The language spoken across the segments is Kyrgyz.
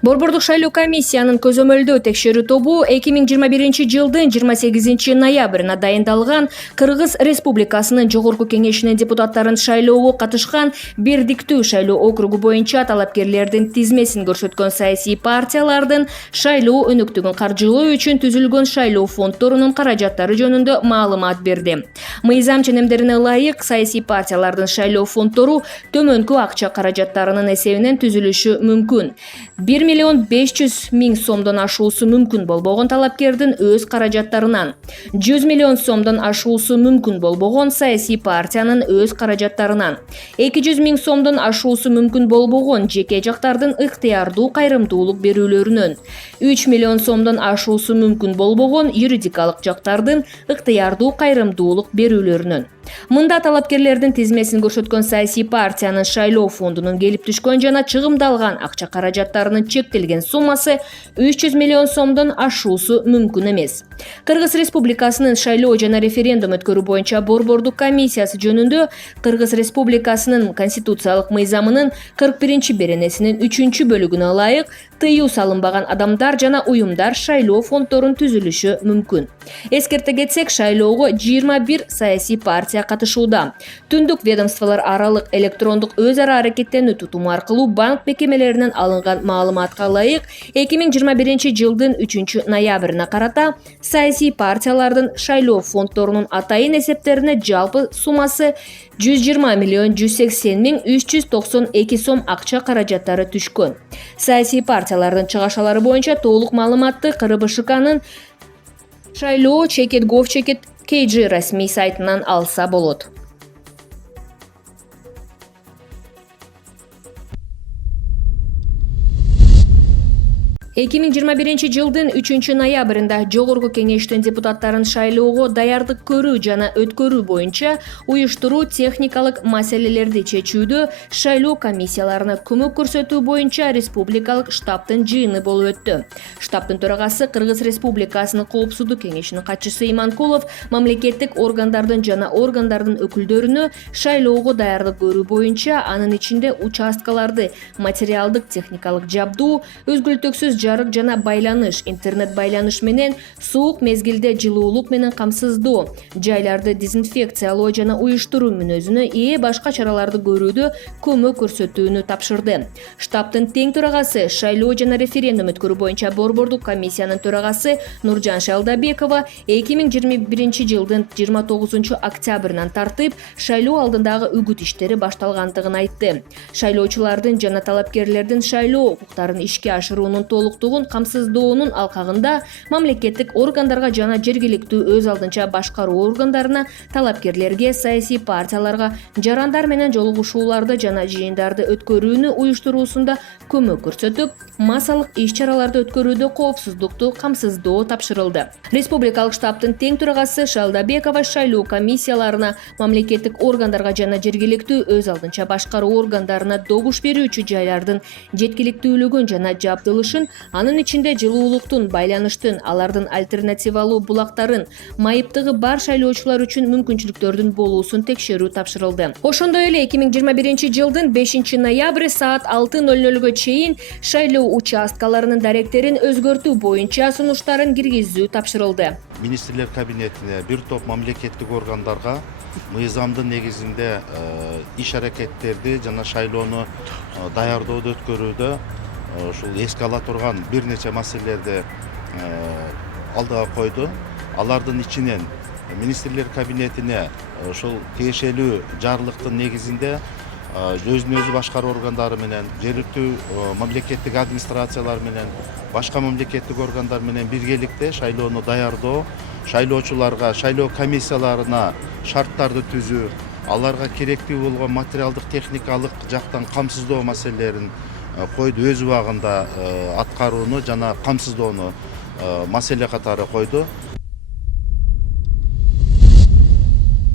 Борбордук шайлоо комиссиянын көзөмөлдөө текшерүү тобу 2021 жылдын 28 ноябрына дайындалган Кыргыз Республикасынын Жогорку Кеңешинин депутаттарын шайлоого катышкан Бердиктүү шайлоо округу боюнча талапкерлердин тизмесин көрсөткөн саясий партиялардын шайлоо өнүктүгүн каржылоо үчүн түзүлгөн шайлоо фонддорунун каражаттары жөнүндө маалымат берди. Мыйзам ченемдерине ылайык саясий партиялардын шайлоо фонддору төмөнкү акча каражаттарынын эсебинен түзүлүшү мүмкүн. 1,500,000 сомдон ашуусу мүмкүн болбогон талапкердин өз каражаттарынан, 100 миллион сомдон ашуусу мүмкүн болбогон саясий партиянын өз каражаттарынан, 200,000 сомдон ашуусу мүмкүн болбогон жеке жактардын ыктыярдуу кайрымдуулук берүүлөрүнөн, 3 миллион сомдон ашуусу мүмкүн болбогон юридикалык жактардын ыктыярдуу кайрымдуулук берүүлөрүнөн. Мында талапкерлердин тизмесин көрсөткөн саясий партиянын шайлоо фондунун келип түшкөн жана чыгымдалган акча каражаттарынын чектелген суммасы 300 миллион сомдон ашуусу мүмкүн эмес. Кыргыз Республикасынын шайлоо жана референдум өткөрүү боюнча борбордук комиссиясы жөнүндө Кыргыз Республикасынын конституциялык мыйзамынын 41-беренесинин 3-бөлүгүнө ылайык тыюу салынбаган адамдар жана уюмдар шайлоо фонддорун түзүлүшү мүмкүн. Эскерте кетсек, шайлоого 21 саясий партия катышууда. Түндүк ведомстволор аралык электрондук өз ара аракеттенүү тутуму аркылуу банк мекемелеринен алынган маалыматка ылайык 2021 жылдын 3-ноябрына карата саясий партиялардын шайлоо фонддорунун атайын эсептерине жалпы суммасы 120,180,392 сом акча каражаттары түшкөн. Саясий партиялардын чыгашалары боюнча толук маалыматты КРБШКнын шайлоо /gov/kg расмий сайтынан алса болот. 2021 жылдын 3-ноябрында Жогорку Кеңештин депутаттарын шайлоого даярдык көрүү жана өткөрүү боюнча уюштуруу техникалык маселелерди чечүүдө шайлоо комиссияларына көмөк көрсөтүү боюнча республикалык штабтын жыйыны болуп өттү. Штабтын төрагасы Кыргыз Республикасынын Коопсуздук кеңешинин катчысы Иманкулов мамлекеттик органдардын жана органдардын өкүлдөрүнө шайлоого даярдык көрүү боюнча, анын ичинде участкаларды материалдык техникалык жабдуу, өзгөлтөксүз жарык жана байланыш, интернет байланыш менен суук мезгилде жылуулук менен камсыздоо, жайларды дезинфекциялоо жана уюштуруу мүнөзүнө ээ башка чараларды көрүүдө көмөк көрсөтүүнү тапшырды. Штабтын тең төрагасы, шайлоо жана референдум өткөрүү боюнча борбордук комиссиянын төрагасы Нуржан Шалдабекова 2021 жылдын 29 октябрынан тартып шайлоо алдындагы үгүт иштери башталгандыгын айтты. Шайлоочулардын жана талапкерлердин шайлоо укуктарын ишке ашыруунун толуктугун камсыздоонун алкагында мамлекеттик органдарга жана жергиликтүү өз алдынча башкаруу органдарына, талапкерлерге, саясий партияларга жарандар менен жолугушууларды жана жыйындарды өткөрүүнү уюштуруусунда көмөк көрсөтүп, массалык иш-чараларды өткөрүүдө коопсуздукту камсыздоо тапшырылды. Республикалык штабтын тең төрагасы Шалдабекова шайлоо комиссияларына, мамлекеттик органдарга жана жергиликтүү өз алдынча башкаруу органдарына добуш берүүчү жайлардын жеткиликтүүлүгүн жана жабдылышын, анын ичинде жылуулуктун, байланыштын, алардын альтернативалуу булактарын, майыптыгы бар шайлоочулар үчүн мүмкүнчүлүктөрдүн болуусун текшерүү тапшырылды. Ошондой эле 2021 жылдын 5-ноябры саат 6:00 чейин шайлоо участкаларынын даректерин өзгөртүү боюнча сунуштарын киргизүү тапшырылды. Министрлер кабинетине бир топ мамлекеттик органдарга мыйзамдын негизинде иш аракеттерди жана шайлоону даярдоодо өткөрүүдө ушул эске ала турган бир нече маселелерди алдыга койду. Алардын ичинен министрлер кабинетине ушул тиешелүү жарлыктын негизинде өзүн өзү башкаруу органдары менен, жергиликтүү мамлекеттик администрациялар менен, башка мамлекеттик органдар менен биргеликте шайлоону даярдоо, шайлоочуларга, шайлоо комиссияларына шарттарды түзүү, аларга керектүү болгон материалдык техникалык жактан камсыздоо маселелерин койду, өз убагында аткарууну жана камсыздоону маселе катары койду.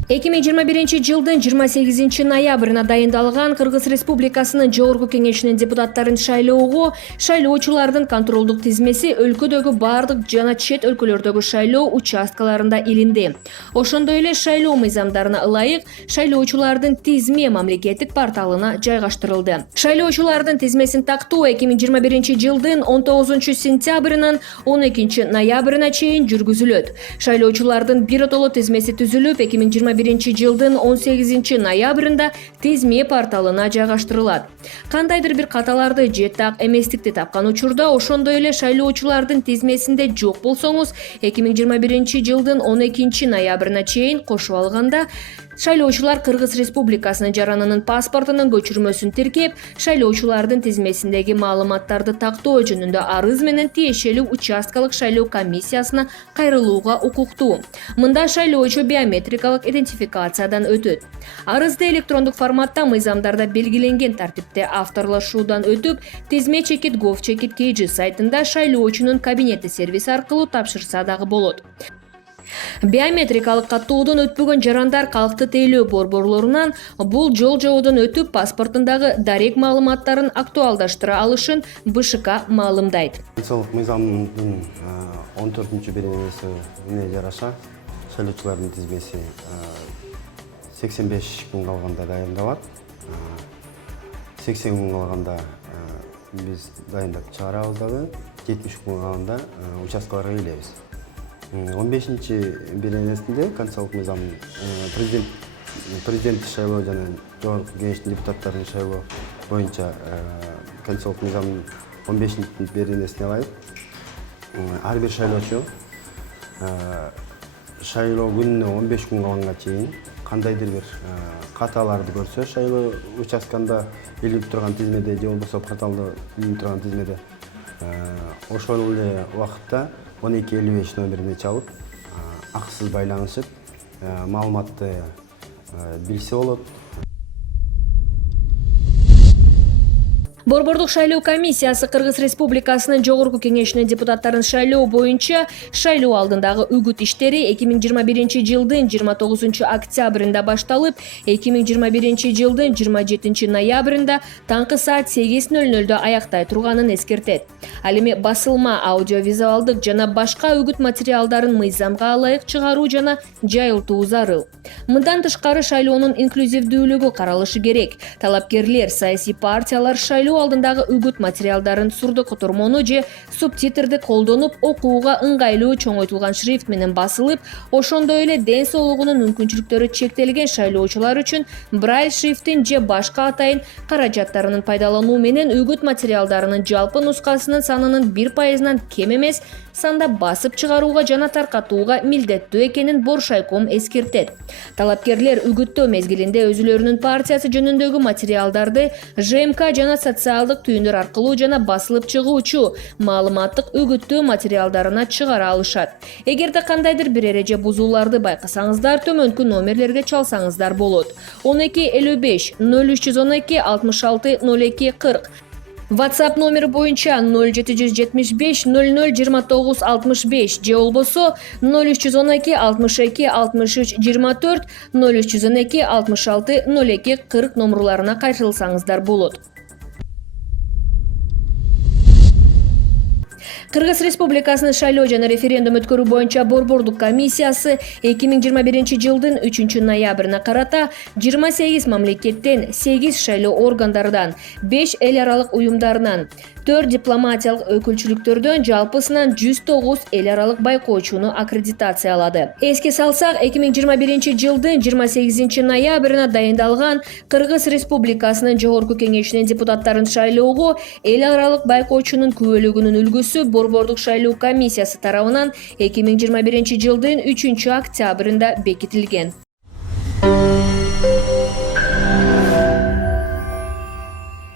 2021 жылдын 28 ноябрына дайындалган Кыргыз Республикасынын Жогорку Кеңешинин депутаттарын шайлоого шайлоочулардын контролдук тизмеси өлкөдөгү бардык жана чет өлкөлөрдөгү шайлоо участкаларында илинди. Ошондой эле шайлоо мыйзамдарына ылайык шайлоочулардын тизме мамлекеттик порталына жайгаштырылды. Шайлоочулардын тизмесин тактоо 2021 жылдын 19 сентябрынан 12 ноябрына чейин жүргүзүлөт. Шайлоочулардын биротоло тизмеси түзүлүп 2021 жылдын 18 ноябрында тизме порталына жайгаштырылат. Кандайдыр бир каталарды же так эместикти тапкан учурда ошондой эле шайлоочулардын тизмесинде жок болсоңуз 2021 жылдын 12 ноябрына чейин кошуп алганда шайлоочулар Кыргыз Республикасынын жаранынын паспортунун көчүрмөсүн тиркеп, шайлоочулардын тизмесиндеги маалыматтарды тактоо жөнүндө арыз менен тиешелүү участкалык шайлоо комиссиясына кайрылууга укуктуу. Мында шайлоочу биометрикалык идентификациядан өтөт. Арызды электрондук форматта мыйзамдарда белгиленген тартипте авторлашуудан өтүп, tizme.gov.kg сайтында шайлоочунун кабинети сервиси аркылуу тапшырса дагы болот. Биометрикалык каттоодон өтпөгөн жарандар калкты тейлөө борборлорунан бул жол жоодон өтүп паспортундагы дарек маалыматтарын актуалдаштыра алышын БШК маалымдайт. Конституциялык мыйзамдын 14-беренесине жараша шайлоочулардын тизмеси 85 күн калганда дайындалат. 80 күн калганда биз дайындап чыгарабыз дагы, 70 күн калганда участкаларга келебиз. 15-беренесинде Конституциялык мыйзам президент шайлоо жана Жогорку Кеңештин депутаттарын шайлоо боюнча Конституциялык мыйзамдын 15-беренесине ылайык ар бир шайлоочу шайлоо күнүнө 15 күн калганга чейин кандайдыр бир каталарды көрсө шайлоо участканда илинип турган тизмеде же болбосо порталда илинип турган тизмеде ошол эле убакытта 1255 номерине чалып, акысыз байланышып, маалыматты билсе болот. Борбордук шайлоо комиссиясы Кыргыз Республикасынын Жогорку Кеңешинин депутаттарын шайлоо боюнча шайлоо алдындагы үгүт иштери 2021 жылдын 29 октябрында башталып, 2021 жылдын 27 ноябрында таңкы саат 8:00 аяктай турганын эскертет. Ал эми басылма, аудиовизуалдык жана башка үгүт материалдарын мыйзамга ылайык чыгаруу жана жайылтуу зарыл. Мындан тышкары шайлоонун инклюзивдүүлүгү каралышы керек. Талапкерлер, саясий партиялар шайлоо алдындагы үгүт материалдарын сурдук котормону же субтитрди колдонуп окууга ыңгайлуу чоңойтулган шрифт менен басылып, ошондой эле ден соолугунун мүмкүнчүлүктөрү чектелген шайлоочулар үчүн брайль шрифтин же башка атайын каражаттарынын пайдалануу менен үгүт материалдарынын жалпы нускасынын санынын 1%-нан кем эмес санда басып чыгарууга жана таркатууга милдеттүү экенин Боршайком эскертет. Талапкерлер үгүттөө мезгилинде өзүлөрүнүн партиясы жөнүндөгү материалдарды ЖМК жана социалдык түйүндөр аркылуу жана басылып чыгуучу маалыматтык үгүттөө материалдарына чыгара алышат. Эгерде кандайдыр бир эреже бузууларды байкасаңыздар, төмөнкү номерлерге чалсаңыздар болот. 12 55 0312 66 02 40. WhatsApp номери боюнча 0775 00 29 65 же болбосо 0312 62 63 24 0312 66 02 40 номерларына кайрылсаңыздар болот. Кыргыз Республикасынын шайлоо жана референдум өткөрүү боюнча борбордук комиссиясы 2021 жылдын 3 ноябрына карата 28 мамлекеттен 8 шайлоо органдарынан, 5 эл аралык уюмдарынан, 4 дипломатиялык өкүлчүлүктөрдөн жалпысынан 109 эл аралык байкоочуну аккредитациялады. Эске салсак, 2021 жылдын 28 ноябрына дайындалган Кыргыз Республикасынын Жогорку Кеңешинин депутаттарын шайлоого эл аралык байкоочунун күбөлүгүнүн үлгүсү борбордук шайлоо комиссиясы тарабынан 2021 жылдын 3 октябрында бекитилген.